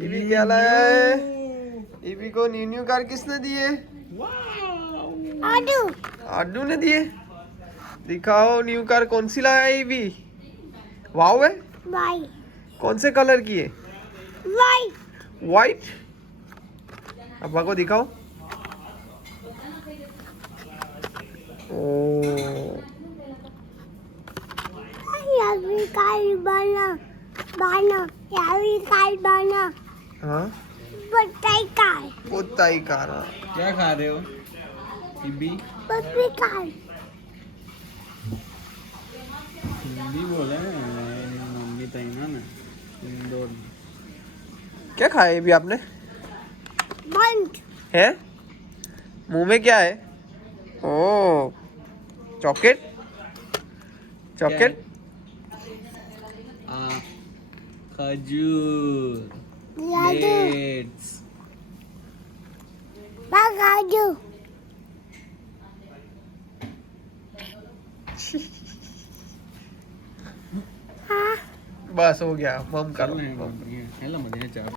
EB क्या लाया है? ईबी को न्यू न्यू कार किसने दी है? आडू आडू ने दिए। दिखाओ न्यू कार कौन सी लाया है ईबी? वाव है। वाई कौन से कलर की है? Why white. अब्बा को दिखाओ। ओ यावी कार बना बना यावी कार बना हाँ बताई कार पोताई कार। क्या खा रहे हो इब्बी? पप्पी कार हिंदी बोले मम्मी तैना ना इंदौर। क्या खाया अभी आपने? बंद है मुंह में क्या है? ओ चॉकलेट। चॉकलेट। खजूर लाडू डेट्स। बागाजू हाँ बस हो गया मम करो हेलो मजे चाप